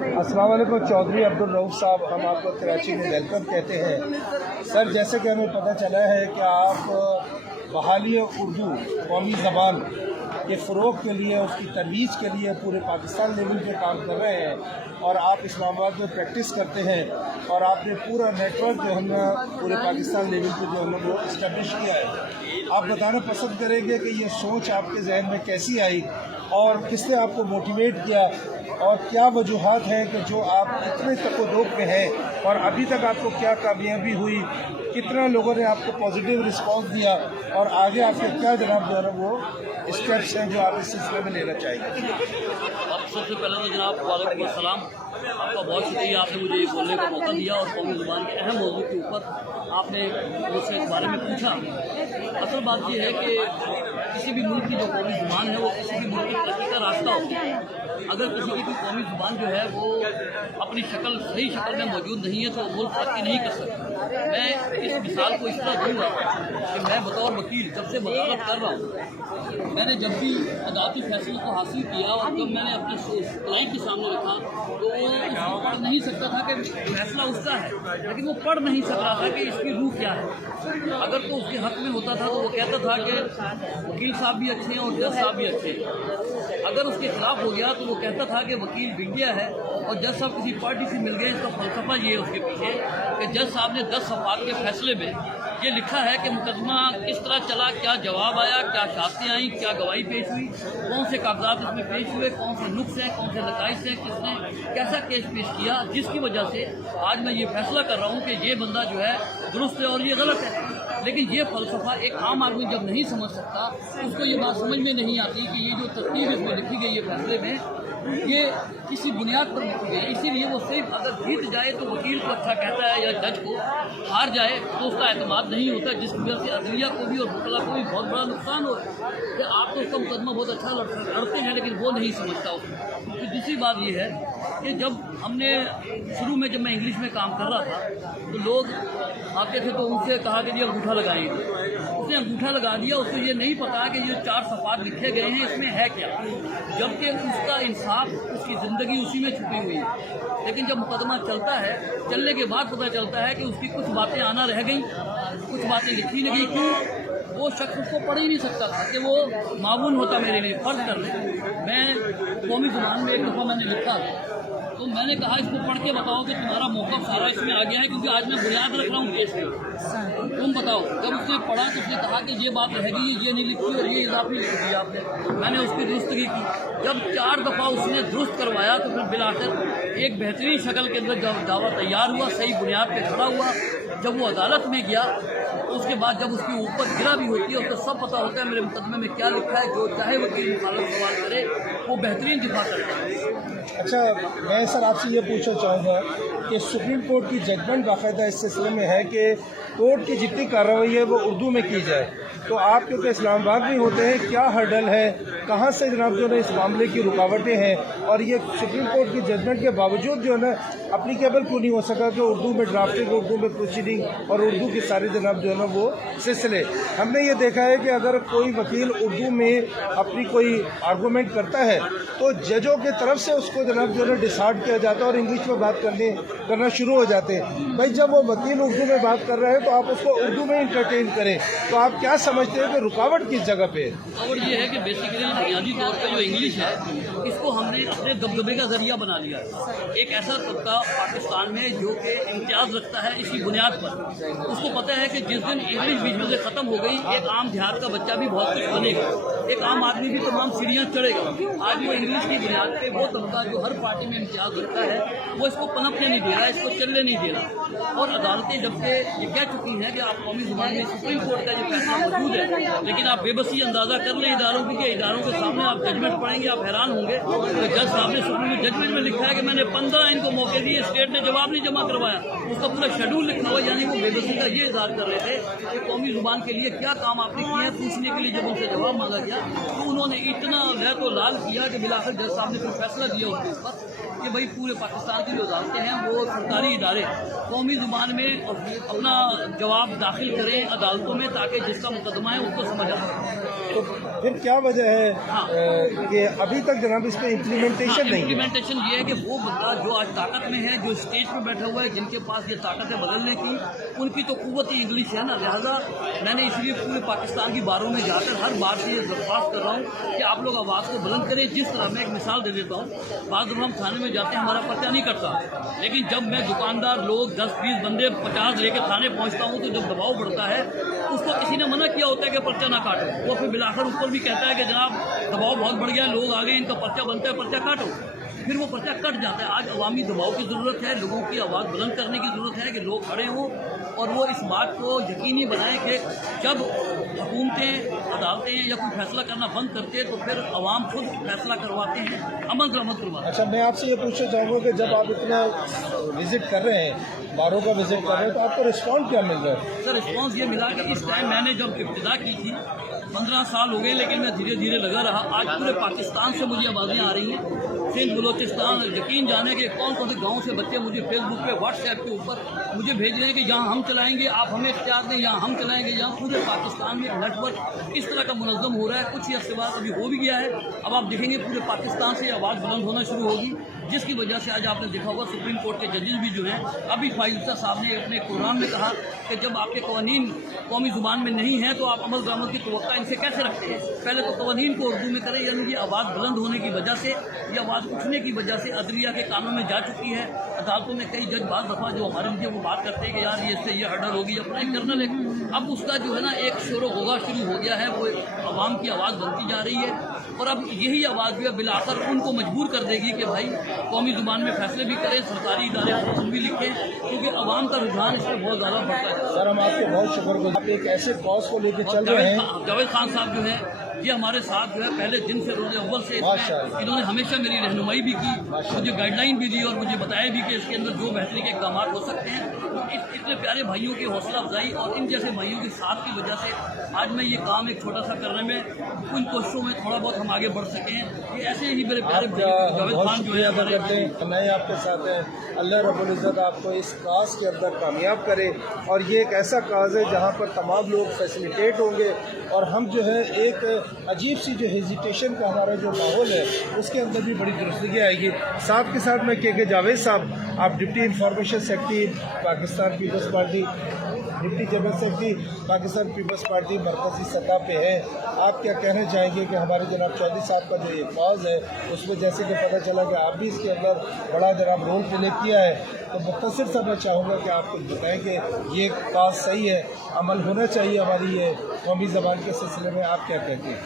अस्सलाम वालेकुम चौधरी अब्दुल रऊफ साहब, हम आपको कराची में वेलकम कहते हैं। सर, जैसे कि हमें पता चला है कि आप बहाली उर्दू कौमी ज़बान के फ़रोग़ के लिए, उसकी तरोीज के लिए पूरे पाकिस्तान लेवल पे काम कर रहे हैं और आप इस्लामाबाद में प्रैक्टिस करते हैं और आपने पूरा नेटवर्क जो हमने पूरे पाकिस्तान लेवल पे जो हमने वो इस्टेब्लिश किया है। आप बताना पसंद करेंगे कि ये सोच आपके जहन में कैसी आई और किसने आपको मोटिवेट किया और क्या वजूहात हैं कि जो आप इतने तकदोक में हैं और अभी तक आपको क्या कामयाबी हुई, कितना लोगों ने आपको पॉजिटिव रिस्पांस दिया और आगे आपके क्या जनाब जो है वो स्टेप्स हैं जो आप इस सिलसिले में लेना चाहेंगे? सबसे पहले तो जनाब वालेकुम अस्सलाम, आपका बहुत शुक्रिया, आपने मुझे ये बोलने का मौका दिया और कौमी ज़ुबान के अहम मौजूद के ऊपर आपने मुझसे इस बारे में पूछा। असल बात यह है कि किसी भी मुल्क की जो कौमी ज़ुबान है वो किसी भी मुल्क की तरक्की का रास्ता होता है। अगर किसी की कौमी ज़ुबान जो है वो अपनी सही शक्ल में मौजूद नहीं है तो मुल्क तरक्की नहीं कर सकता। मैं इस मिसाल को इस तरह दूँगा कि मैं बतौर वकील जब से वकालत कर रहा हूँ, मैंने जब भी अदालती फैसले को हासिल किया और जब मैंने अपने क्लाइंट के सामने रखा तो वो उसको पढ़ नहीं सकता था कि फैसला उसका है, लेकिन वो पढ़ नहीं सक रहा था कि इसकी रूह क्या है। अगर तो उसके हक़ में होता था तो वो कहता था कि वकील साहब भी अच्छे हैं और जज साहब भी अच्छे हैं। अगर उसके खिलाफ हो गया तो वो कहता था कि वकील बिगड़िया है और जज साहब किसी पार्टी से मिल गए। इसका फलसफा ये है उसके पीछे कि जज साहब ने 10 सफ़हात के फैसले में ये लिखा है कि मुकदमा किस तरह चला, क्या जवाब आया, क्या शहादतें आई, क्या गवाही पेश हुई, कौन से कागजात इसमें पेश हुए, कौन से नुक्स हैं, कौन से नकाइस हैं, किसने कैसा केस पेश किया, जिसकी वजह से आज मैं ये फैसला कर रहा हूँ कि ये बंदा जो है दुरुस्त है और ये गलत है। लेकिन ये फ़लसफ़ा एक आम आदमी जब नहीं समझ सकता, उसको ये बात समझ में नहीं आती कि ये जो तरतीब इसमें लिखी गई है फैसले में, ये किसी बुनियाद पर लिखी गई है। इसीलिए वो सिर्फ अगर जीत जाए तो वकील को अच्छा कहता है या जज को, हार जाए तो उसका एतमाद नहीं होता, जिसकी वजह से अदलिया को भी और वकला को भी बहुत बड़ा नुकसान हो रहा है कि आप तो उसका मुकदमा बहुत अच्छा लड़ते हैं लेकिन वो नहीं समझता उसको। फिर दूसरी बात ये है कि जब हमने शुरू में जब मैं इंग्लिश में काम कर रहा था तो लोग आते थे तो उनसे कहा कि ये अंगूठा लगाएंगे, उसने अंगूठा लगा दिया, उसको ये नहीं पता कि ये 4 सफ़हात लिखे गए हैं इसमें है क्या, जबकि उसका इंसाफ, उसकी ज़िंदगी उसी में छुपी हुई है। लेकिन जब मुकदमा चलता है, चलने के बाद पता चलता है कि उसकी कुछ बातें आना रह गई, कुछ बातें लिखी नहीं गई। क्यों? वो शख्स उसको पढ़ ही नहीं सकता था कि वो मावून होता मेरे लिए। फ़र्ज़ कर लें मैं कौमी ज़ुबान में एक दफ़ा मैंने लिखा तो मैंने कहा इसको पढ़ के बताओ कि तुम्हारा मौक़िफ़ सारा इसमें आ गया है, क्योंकि आज मैं बुनियाद रख रहा हूँ केस में, तुम बताओ। जब उसने पढ़ा तो उसने कहा कि ये बात रह गई, ये नहीं लिखी और ये इजाफी लिख दिया आपने। मैंने उसकी दुरुस्तगी की। जब 4 दफ़ा उसने दुरुस्त करवाया तो फिर बिलाकर एक बेहतरीन शक्ल के अंदर जब दावा तैयार हुआ, सही बुनियाद पर खड़ा हुआ, जब वो अदालत में गया उसके बाद जब उसकी ऊपर गिरा भी होती है उसको सब पता होता है मेरे मुकदमे में क्या लिखा है। जो चाहे वकील मुखालिफ सवाल करे वो बेहतरीन दिफा करता है। अच्छा, मैं सर आपसे ये पूछना चाहूँगा कि सुप्रीम कोर्ट की जजमेंट बाकायदा इस सिलसिले में है कि कोर्ट की जितनी कार्रवाई है वो उर्दू में की जाए, तो आप क्योंकि इस्लामाबाद में होते हैं, क्या हर्डल है, कहाँ से जनाब जो है इस मामले की रुकावटें हैं और ये सुप्रीम कोर्ट की जजमेंट के बावजूद जो है ना अप्लीकेबल क्यों नहीं हो सका कि उर्दू में ड्राफ्टिंग, उर्दू में प्रोसीडिंग और उर्दू के सारे जनाब जो है ना वो सिलसिले। हमने ये देखा है कि अगर कोई वकील उर्दू में अपनी कोई आर्गूमेंट करता है तो जजों के तरफ से उसको जनाब जो है डिसार्ड किया जाता है और इंग्लिश में बात करना शुरू हो जाते हैं। भाई जब वो वकील उर्दू में बात कर रहे हैं तो आप उसको उर्दू में इंटरटेन करें, तो आप क्या समझते हैं कि रुकावट किस जगह पे है? रुकावट ये है कि बेसिकली बुनियादी तौर पर जो इंग्लिश है इसको हमने अपने दबदबे का जरिया बना लिया है। एक ऐसा तबका पाकिस्तान में जो कि इम्तियाज़ रखता है इसी बुनियाद पर, उसको पता है कि जिस दिन इंग्लिश बीच में से ख़त्म हो गई एक आम देहात का बच्चा भी बहुत कुछ बनेगा, एक आम आदमी भी तमाम सीढ़ियाँ चढ़ेगा। आज वो इंग्लिश की बुनियाद पे वो तबका जो हर पार्टी में इम्तियाज़ रखता है वो इसको पनपने नहीं दे रहा, इसको चलने नहीं दे रहा। और अदालतें जब से ये कह चुकी हैं कि आप कौमी ज़ुबान में सुप्रीम कोर्ट का जो फैसला मौजूद है, लेकिन आप बेबसी अंदाज़ा कर लें इदारों की कि इदारों के सामने आप जजमेंट पढ़ेंगे आप हैरान होंगे कि जज साहब ने सुप्रीम जजमेंट में लिखा है कि मैंने 15 इनको मौके दिए, स्टेट ने जवाब नहीं जमा करवाया, उसका पूरा शेड्यूल लिखा हुआ। यानी वो बेबसी का ये इजहार कर रहे थे कि कौमी ज़ुबान के लिए क्या काम आपने किए हैं, पूछने के लिए जब उनसे जवाब मांगा गया तो उन्होंने इतना वह तो लाल किया कि बिलाखिर जज साहब ने फिर फैसला दिया उसके ऊपर कि भाई पूरे पाकिस्तान की जो अदालतें हैं वो सरकारी इदारे कौमी ज़ुबान में अपना जवाब दाखिल करें अदालतों में, ताकि जिसका मुकदमा है उसको समझ आए। तो फिर क्या वजह है कि अभी तक जनाब इस पे इम्प्लीमेंटेशन नहीं है? इम्प्लीमेंटेशन ये है कि वो बंदा जो आज ताकत में है, जो स्टेज पे बैठा हुआ है, जिनके पास ये ताकत है बदलने की, उनकी तो कुव्वत ही इंग्लिश है ना। लिहाजा मैंने इसलिए पूरे पाकिस्तान की बारों में जाकर हर बार से ये दरख्वास्त कर रहा हूँ कि आप लोग आवाज़ को बुलंद करें। जिस तरह मैं एक मिसाल दे देता हूँ, बाद दफ़ा हम थाने में जाते हैं, हमारा पर्चा नहीं कटता, लेकिन जब मैं दुकानदार लोग 10-20 बंदे 50 लेकर थाने पहुँचता हूँ, तो जब दबाव बढ़ता है, उसको किसी ने मना किया होता है कि पर्चा ना काटो, वो फिर बिलाकर ऊपर भी कहता है कि जनाब दबाव बहुत बढ़ गया, लोग आ गए, इनका पर्चा बनता है, पर्चा काटो, फिर वो पर्चा कट जाता है। आज अवामी दबाव की ज़रूरत है, लोगों की आवाज़ बुलंद करने की ज़रूरत है कि लोग खड़े हों और वो इस बात को यकीनी बनाएं कि जब हुकूमतें, अदालतें या कोई फैसला करना बंद करते हैं तो फिर अवाम खुद फैसला करवाते हैं, अमल दरामद करवाते हैं। अच्छा, मैं आपसे ये पूछना चाहूँगा कि जब आप इतना विज़िट कर रहे हैं, बारों का विज़िट कर रहे हैं, तो आपको रिस्पॉन्स क्या मिल रहा है? सर रिस्पॉन्स ये मिला कि इस टाइम मैंने जब इब्तिदा की थी 15 साल हो गए, लेकिन मैं धीरे धीरे लगा रहा। आज पूरे पाकिस्तान से मुझे आवाज़ें आ रही हैं, सिंध, बलोचिस्तान, यकीन जाने के कौन कौन से गाँव से बच्चे मुझे फेसबुक पे, व्हाट्सएप के ऊपर मुझे भेज रहे हैं कि यहाँ हम चलाएंगे, आप हमें इख्तियार दें, यहाँ हम चलाएंगे। यहाँ पूरे पाकिस्तान में एक नेटवर्क इस तरह का मुनज़्ज़म हो रहा है। कुछ ही अर्से बाद अभी हो भी गया है, अब आप देखेंगे पूरे पाकिस्तान से आवाज़ बुलंद होना शुरू होगी, जिसकी वजह से आज आपने देखा होगा सुप्रीम कोर्ट के जजेस भी जो हैं, अभी फाइज़ साहब ने अपने कुरान में कहा कि जब आपके कवानीन कौमी ज़ुबान में नहीं है तो आप अमल दरामद की तवक्का इनसे कैसे रखते हैं। पहले तो कवानीन को उर्दू में करें, यानी कि आवाज़ बुलंद होने की वजह से, ये आवाज़ उठने की वजह से अदलिया के कानों में जा चुकी है। अदालतों में कई जज बाद दफ़ा जो हमारे मुझे वो बात करते हैं कि यार ये इससे ये हर्डल होगी, अपना एक जर्नल है, अब उसका जो है ना एक शोर होगा शुरू हो गया है, वो आवाम की आवाज़ बनती जा रही है। और अब यही आवाज़ जो है बिलाकर उनको मजबूर कर देगी कि भाई कौमी ज़ुबान में फैसले भी करें, सरकारी इदारे हम भी लिखें, क्योंकि आवाम का रुझान इस पर बहुत ज़्यादा बढ़ता है। सर, हम आपके बहुत शुक्रगुजार। आप एक ऐसे कॉज को लेकर चल रहे हैं। जावेद खान साहब जो है ये हमारे साथ जो है पहले दिन से, रोज़ अव्वल से इन्होंने हमेशा मेरी रहनुमाई भी की, मुझे गाइडलाइन भी दी और मुझे बताया भी कि इसके अंदर जो बेहतरी के इक़दाम हो सकते हैं। इतने प्यारे भाइयों की हौसला अफजाई और इन जैसे भाइयों के साथ की वजह से आज मैं ये काम एक छोटा सा करने में, उन कोशिशों में थोड़ा बहुत हम आगे बढ़ सकें। ये ऐसे ही मेरे प्यारे जावेद खान जो है हमारे नए आपके साथ हैं। अल्लाह रब्बुल इज़्ज़त आपको इस काज के अंदर कामयाब करे, और ये एक ऐसा काज है जहाँ पर तमाम लोग फैसिलिटेट होंगे, और हम जो है एक अजीब सी जो हेजिटेशन का हमारा जो माहौल है उसके अंदर भी बड़ी दुरुस्तगी आएगी। साथ के साथ मैं के जावेद साहब, आप deputy information secretary Pakistan Peoples Party, deputy general secretary Pakistan Peoples Party मरकज़ी सतह पे है, आप क्या कहना चाहेंगे कि हमारे जनाब चौधरी साहब का जो ये कॉज है उसमें जैसे कि पता चला कि आप भी इसके अंदर बड़ा जनाब रोल प्ले किया है, तो मुख्तसर सा मैं चाहूँगा कि आप कुछ बताएं कि ये कॉज सही है, अमल होना चाहिए हमारी ये कौमी ज़बान के सिलसिले में, आप क्या कहते हैं?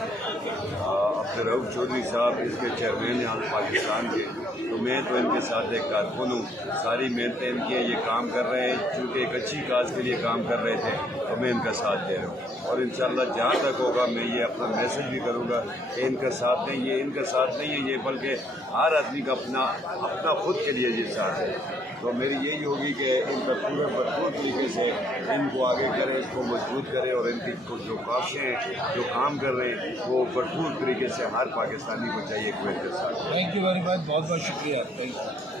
अब्दुर्रऊफ़ चौधरी साहब इसके चेयरमैन हैं पाकिस्तान के, तो मैं तो इनके साथ एक कारकुन हूँ। सारी मेहनतें इनकी ये काम कर रहे हैं, चूँकि एक अच्छी काज के लिए काम कर रहे थे, तो मैं इनका साथ दे रहा हूँ। और इंशाअल्लाह जहाँ तक होगा मैं ये अपना मैसेज भी करूँगा कि इनका साथ नहीं, ये इनका साथ नहीं है ये, बल्कि हर आदमी का अपना खुद के लिए ये साथ है। तो मेरी यही होगी कि इनका पूरे भरपूर तरीके से इनको आगे करें, इसको मजबूत करें, और इनकी जो काशें जो काम कर रहे हैं वो भरपूर तरीके से हर पाकिस्तानी को चाहिए कुवैत के साथ। थैंक यू वेरी मच, बहुत बहुत शुक्रिया, थैंक यू।